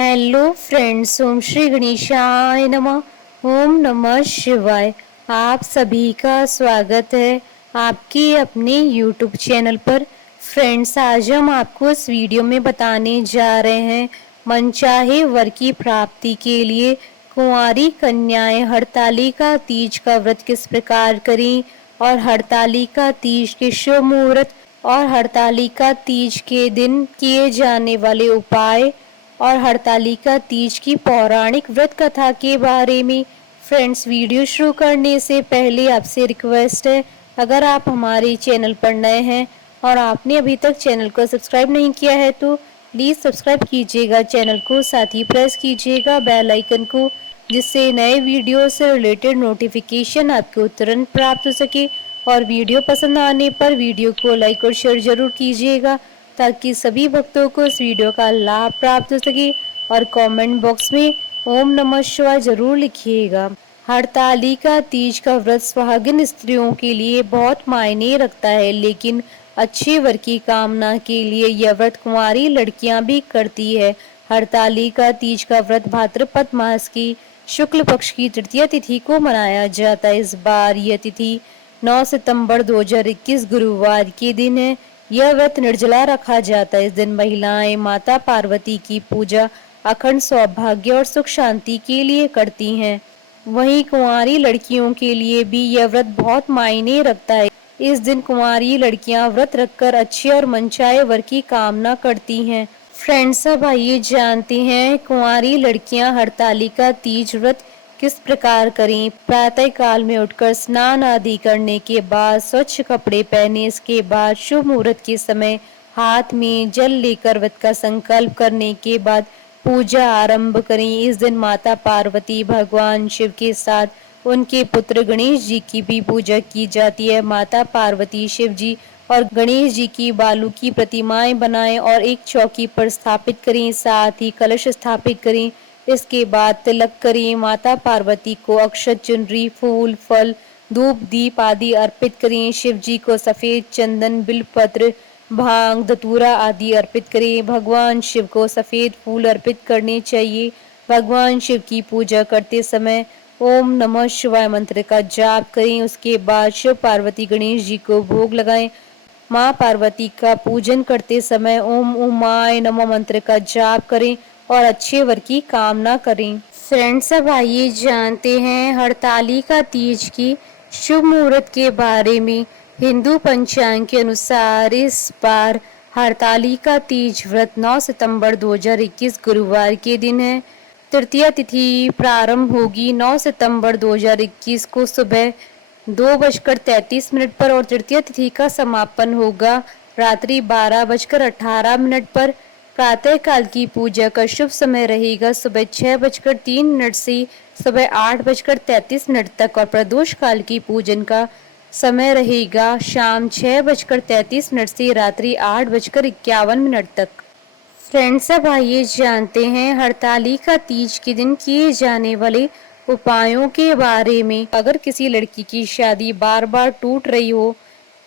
Hello friends, ओम श्री गणेशाय नमः। ओम नमः शिवाय। आप सभी का स्वागत है आपके अपने यूट्यूब चैनल पर। फ्रेंड्स, आज हम आपको इस वीडियो में बताने जा रहे हैं मनचाहे वर की प्राप्ति के लिए कुंवारी कन्याएं हरतालिका तीज का व्रत किस प्रकार करें और हरतालिका तीज के शुभ मुहूर्त और हरतालिका तीज के दिन किए जाने वाले उपाय और हरतालिका तीज की पौराणिक व्रत कथा के बारे में। फ्रेंड्स, वीडियो शुरू करने से पहले आपसे रिक्वेस्ट है, अगर आप हमारे चैनल पर नए हैं और आपने अभी तक चैनल को सब्सक्राइब नहीं किया है तो प्लीज़ सब्सक्राइब कीजिएगा चैनल को, साथ ही प्रेस कीजिएगा बेल आइकन को, जिससे नए वीडियो से रिलेटेड नोटिफिकेशन आपको तुरंत प्राप्त हो सके। और वीडियो पसंद आने पर वीडियो को लाइक और शेयर जरूर कीजिएगा ताकि सभी भक्तों को इस वीडियो का लाभ प्राप्त हो सके। और कमेंट बॉक्स में ओम नमः शिवाय जरूर लिखिएगा। हरतालिका तीज का व्रत सुहागिन स्त्रियों के लिए बहुत मायने रखता है, लेकिन अच्छे वर की कामना के लिए यह व्रत कुंवारी लड़कियां भी करती है। हरतालिका तीज का व्रत भाद्रपद मास की शुक्ल पक्ष की तृतीय तिथि को मनाया जाता है। इस बार यह तिथि 9 सितंबर 2021 गुरुवार के दिन है। यह व्रत निर्जला रखा जाता है। इस दिन महिलाएं माता पार्वती की पूजा अखंड सौभाग्य और सुख शांति के लिए करती हैं। वहीं कुंवारी लड़कियों के लिए भी यह व्रत बहुत मायने रखता है। इस दिन कुंवारी लड़कियां व्रत रखकर अच्छे और मनचाहे वर की कामना करती हैं। फ्रेंड्स, अब आइए जानते हैं कुंवारी लड़कियां हरतालिका तीज व्रत किस प्रकार करें। प्रातः काल में उठकर स्नान आदि करने के बाद स्वच्छ कपड़े पहने, इसके बाद शुभ मुहूर्त के समय हाथ में जल लेकर व्रत का संकल्प करने के बाद पूजा आरंभ करें। इस दिन माता पार्वती, भगवान शिव के साथ उनके पुत्र गणेश जी की भी पूजा की जाती है। माता पार्वती, शिव जी और गणेश जी की बालू की प्रतिमाएं बनाएं और एक चौकी पर स्थापित करें, साथ ही कलश स्थापित करें। इसके बाद तिलक करें। माता पार्वती को अक्षत, चुनरी, फूल, फल, धूप, दीप आदि अर्पित करें। शिव जी को सफेद चंदन, बिल्वपत्र, भांग, धतूरा आदि अर्पित करें। भगवान शिव को सफेद फूल अर्पित करने चाहिए। भगवान शिव की पूजा करते समय ओम नमः शिवाय मंत्र का जाप करें। उसके बाद शिव पार्वती गणेश जी को भोग लगाएं। माँ पार्वती का पूजन करते समय ओम उमाय नमः मंत्र का जाप करें और अच्छे वर की कामना करें। फ्रेंड्स, अब आइए जानते हैं हरतालिका तीज की शुभ मुहूर्त के बारे में। हिंदू पंचांग के अनुसार इस बार हरतालिका तीज व्रत 9 सितंबर 2021 गुरुवार के दिन है। तृतीय तिथि प्रारंभ होगी 9 सितंबर 2021 को सुबह 2:33 पर और तृतीय तिथि का समापन होगा रात्रि 12:18 पर। प्रातः काल की पूजा का शुभ समय रहेगा सुबह 6:03 से सुबह 8:33 तक और प्रदोष काल की पूजन का समय रहेगा शाम 6:33 से रात्रि 8:51 तक। फ्रेंड्स, अब आइए जानते हैं हरतालिका तीज के दिन किए जाने वाले उपायों के बारे में। अगर किसी लड़की की शादी बार बार टूट रही हो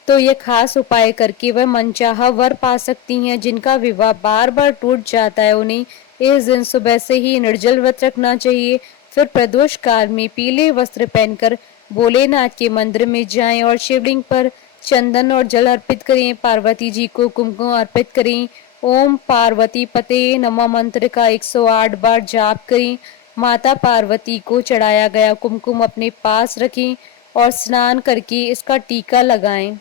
तो ये खास उपाय करके वह मनचाहा वर पा सकती हैं। जिनका विवाह बार बार टूट जाता है उन्हें इस दिन सुबह से ही निर्जल व्रत रखना चाहिए। फिर प्रदोष काल में पीले वस्त्र पहनकर भोलेनाथ के मंदिर में जाएं और शिवलिंग पर चंदन और जल अर्पित करें। पार्वती जी को कुमकुम अर्पित करें। ओम पार्वती पते नमः मंत्र का 108 बार जाप करें। माता पार्वती को चढ़ाया गया कुमकुम अपने पास रखें और स्नान करके इसका टीका लगाएं।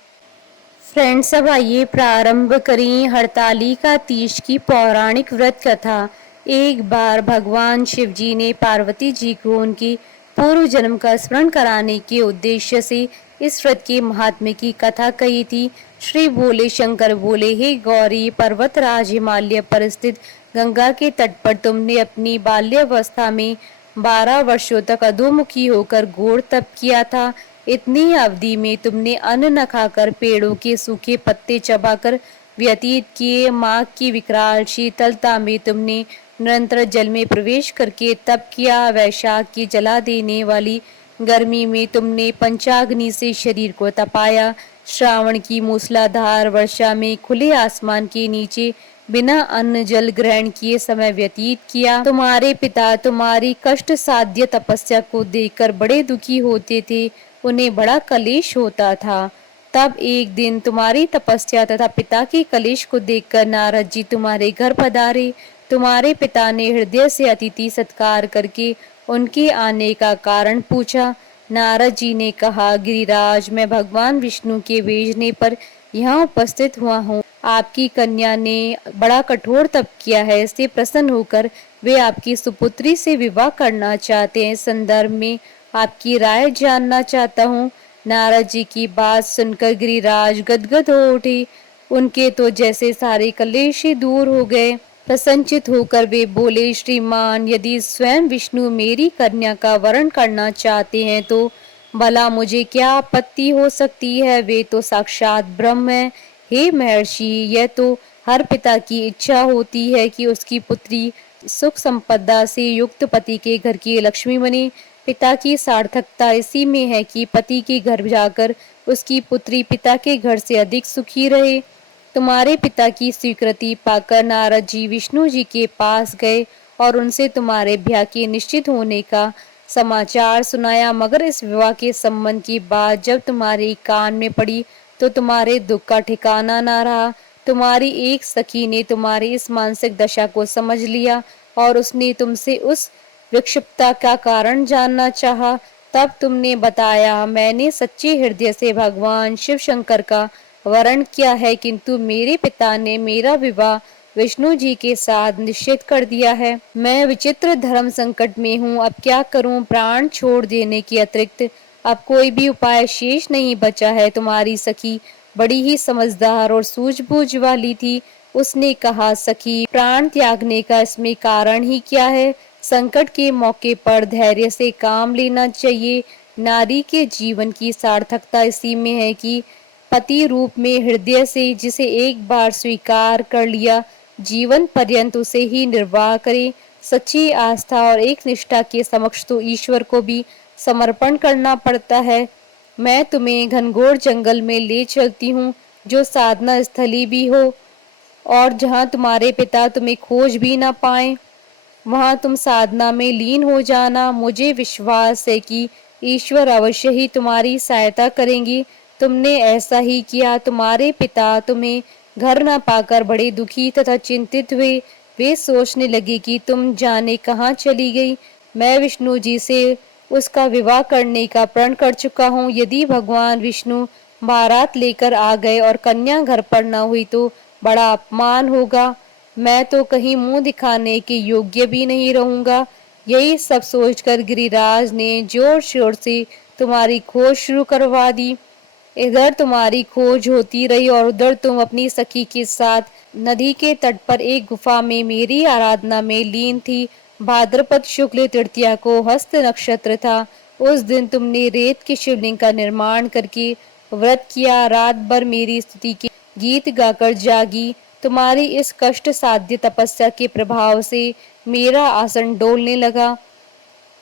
फ्रेंड्स, अब आइए प्रारंभ करें हरतालिका तीज की पौराणिक व्रत कथा। एक बार भगवान शिव जी ने पार्वती जी को उनकी पूर्व जन्म का स्मरण कराने के उद्देश्य से इस व्रत के महात्म्य की कथा कही थी। श्री भोले शंकर बोले, हे गौरी, पर्वतराज हिमालय पर स्थित गंगा के तट पर तुमने अपनी बाल्यावस्था में 12 वर्षों तक अधोमुखी होकर घोर तप किया था। इतनी अवधि में तुमने अन्न न खाकर पेड़ों के सूखे पत्ते चबाकर व्यतीत किए। माघ की विकराल शीतलता में तुमने निरंतर जल में प्रवेश करके तप किया। वैशाख की जला देने वाली गर्मी में तुमने पंचाग्नि से शरीर को तपाया। श्रावण की मूसलाधार वर्षा में खुले आसमान के नीचे बिना अन्न जल ग्रहण किए समय व्यतीत किया। तुम्हारे पिता तुम्हारी कष्ट साध्य तपस्या को देखकर बड़े दुखी होते थे, उन्हें बड़ा कलेश होता था। तब एक दिन तुम्हारी तपस्या तथा पिता की कलेश को देखकर नारद जी तुम्हारे घर पधारे। तुम्हारे पिता ने हृदय से अतिथि सत्कार करके उनके आने का कारण पूछा। नारद जी ने कहा, गिरिराज, मैं भगवान विष्णु के भेजने पर यहाँ उपस्थित हुआ हूँ। आपकी कन्या ने बड़ा कठोर तप किया है, इससे प्रसन्न होकर वे आपकी सुपुत्री से विवाह करना चाहते हैं। संदर्भ में आपकी राय जानना चाहता हूँ। नारद जी की बात सुनकर गिरिराज गदगद हो उठे। उनके तो जैसे सारे कलेश ही दूर हो गए। प्रसन्नचित होकर वे बोले, श्रीमान, यदि स्वयं विष्णु मेरी कन्या का वरण करना चाहते हैं तो भला मुझे क्या आपत्ति हो सकती है। वे तो साक्षात ब्रह्म है। हे महर्षि, यह तो हर पिता की इच्छा होती है कि उसकी पुत्री सुख संपदा से युक्त पति के घर की लक्ष्मी बने। पिता की सार्थकता इसी में है कि पति के घर जाकर उसकी पुत्री पिता के घर से अधिक सुखी रहे। तुम्हारे पिता की स्वीकृति पाकर नारद जी विष्णु जी के पास गए और उनसे तुम्हारे ब्याह के निश्चित होने का समाचार सुनाया। मगर इस विवाह के संबंध की बात जब तुम्हारे कान में पड़ी तो तुम्हारे दुख का ठिकाना ना रहा। तुम्हारी एक सखी ने तुम्हारी इस मानसिक दशा को समझ लिया और उसने तुमसे उस विक्षिप्तता का कारण जानना चाहा। तब तुमने बताया, मैंने सच्चे हृदय से भगवान शिव शंकर का वरण किया है, किंतु मेरे पिता ने मेरा विवाह विष्णु जी के साथ निश्चित कर दिया है। मैं विचित्र धर्म संकट में हूँ, अब क्या करूँ। प्राण छोड़ देने के अतिरिक्त अब कोई भी उपाय शेष नहीं बचा है। तुम्हारी सखी बड़ी ही समझदार और सूझबूझ वाली थी। उसने कहा, सखी, प्राण त्यागने का इसमें कारण ही क्या है। संकट के मौके पर धैर्य से काम लेना चाहिए। नारी के जीवन की सार्थकता इसी में है कि पति रूप में हृदय से जिसे एक बार स्वीकार कर लिया, जीवन पर्यंत उसे ही निर्वाह करे। सच्ची आस्था और एक निष्ठा के समक्ष तो ईश्वर को भी समर्पण करना पड़ता है। मैं तुम्हें घनघोर जंगल में ले चलती हूँ, जो साधना स्थली भी हो और जहाँ तुम्हारे पिता तुम्हें खोज भी ना पाए। वहां तुम साधना में लीन हो जाना। मुझे विश्वास है कि ईश्वर अवश्य ही तुम्हारी सहायता करेंगी। तुमने ऐसा ही किया। तुम्हारे पिता तुम्हें घर न पाकर बड़े दुखी तथा चिंतित हुए। वे सोचने लगे कि तुम जाने कहाँ चली गई। मैं विष्णु जी से उसका विवाह करने का प्रण कर चुका हूँ। यदि भगवान विष्णु बारात लेकर आ गए और कन्या घर पर न हुई तो बड़ा अपमान होगा। मैं तो कहीं मुंह दिखाने के योग्य भी नहीं रहूंगा। यही सब सोचकर गिरिराज ने जोर शोर से तुम्हारी खोज शुरू करवा दी। इधर तुम्हारी खोज होती रही और उधर तुम अपनी सखी के साथ नदी के तट पर एक गुफा में मेरी आराधना में लीन थी। भाद्रपद शुक्ल तृतीया को हस्त नक्षत्र था। उस दिन तुमने रेत के शिवलिंग का निर्माण करके व्रत किया। रात भर मेरी स्तुति के गीत गाकर जागी। तुम्हारी इस कष्ट साध्य तपस्या के प्रभाव से मेरा आसन डोलने लगा।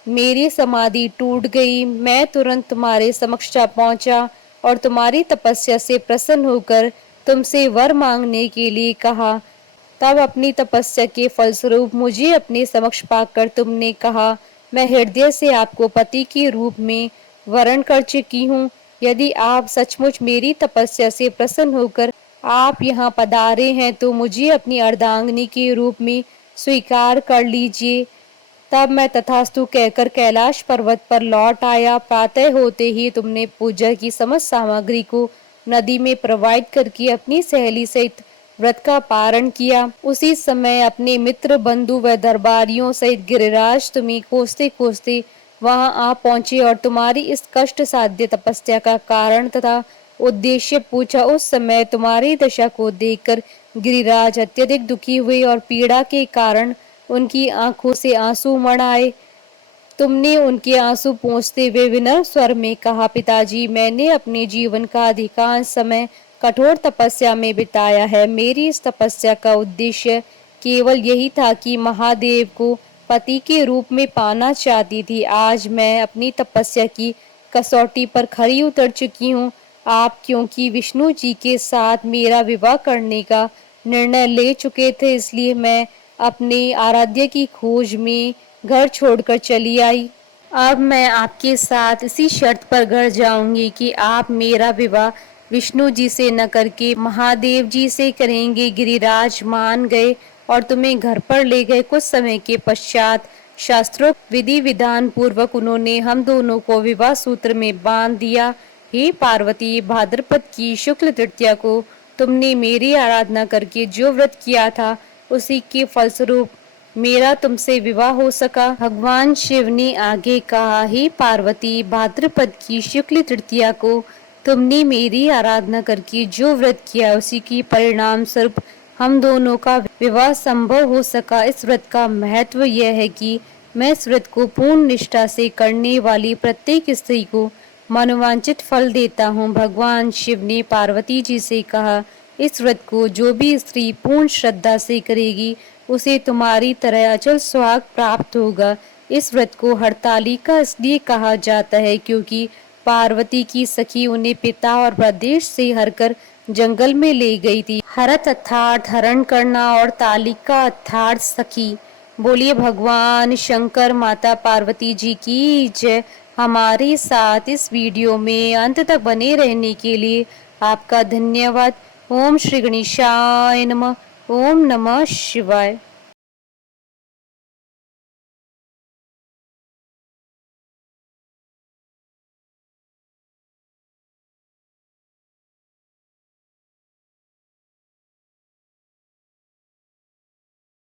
मेरी समाधि टूट गई। मैं तुरंत तुम्हारे समक्ष जा पहुंचा और तुम्हारी तपस्या से प्रसन्न होकर तुमसे वर मांगने के लिए कहा। तब अपनी तपस्या के फलस्वरूप मुझे अपने समक्ष पाकर तुमने कहा, मैं हृदय से आपको पति के रूप में वरण कर चुकी हूँ। यदि आप सचमुच मेरी तपस्या से प्रसन्न होकर आप यहाँ पधारे हैं तो मुझे अपनी अर्धांगिनी के रूप में स्वीकार कर लीजिए। तब मैं तथास्तु कहकर कैलाश पर्वत पर लौट आया। प्रातः होते ही तुमने पूजा की समस्त सामग्री को नदी में प्रवाहित करके अपनी सहेली सहित व्रत का पारण किया। उसी समय अपने मित्र बंधु व दरबारियों सहित गिरिराज तुम्हें खोजते खोजते वहां आ पहुंचे और तुम्हारी इस कष्ट साध्य तपस्या का कारण तथा उद्देश्य पूछा। उस समय तुम्हारी दशा को देखकर गिरिराज अत्यधिक दुखी हुए और पीड़ा के कारण उनकी आंखों से आंसू मड़ आए। तुमने उनके आंसू पोंछते हुए विनम्र स्वर में कहा, पिताजी, मैंने अपने जीवन का अधिकांश समय कठोर तपस्या में बिताया है। मेरी इस तपस्या का उद्देश्य केवल यही था कि महादेव को पति के रूप में पाना चाहती थी। आज मैं अपनी तपस्या की कसौटी पर खरी उतर चुकी हूँ। आप क्योंकि विष्णु जी के साथ मेरा विवाह करने का निर्णय ले चुके थे, इसलिए मैं अपने आराध्य की खोज में घर छोड़कर चली आई। अब मैं आपके साथ इसी शर्त पर घर जाऊंगी कि आप मेरा विवाह विष्णु जी से न करके महादेव जी से करेंगे। गिरिराज मान गए और तुम्हें घर पर ले गए। कुछ समय के पश्चात शास्त्रोक्त विधि विधान पूर्वक उन्होंने हम दोनों को विवाह सूत्र में बांध दिया। हे पार्वती, भाद्रपद की शुक्ल तृतीया को तुमने मेरी आराधना करके जो व्रत किया था, उसी के फलस्वरूप मेरा तुमसे विवाह हो सका। भगवान शिव ने आगे कहा, हे पार्वती, भाद्रपद की शुक्ल तृतीया को तुमने मेरी आराधना करके जो व्रत किया, उसी की परिणाम स्वरूप हम दोनों का विवाह संभव हो सका। इस व्रत का महत्व यह है कि मैं इस व्रत को पूर्ण निष्ठा से करने वाली प्रत्येक स्त्री को मनोवांछित फल देता हूँ। भगवान शिव ने पार्वती जी से कहा, इस व्रत को जो भी स्त्री पूर्ण श्रद्धा से करेगी, उसे तुम्हारी तरह अचल सुहाग प्राप्त होगा। इस व्रत को हरतालिका इसलिए कहा जाता है क्योंकि पार्वती की सखी उन्हें पिता और प्रदेश से हरकर जंगल में ले गई थी। हरत अर्थात हरण करना और तालिका अर्थात सखी। बोलिए भगवान शंकर, माता पार्वती जी की जय। हमारे साथ इस वीडियो में अंत तक बने रहने के लिए आपका धन्यवाद। ओम श्री गणेशाय नमः। ओम नमः शिवाय।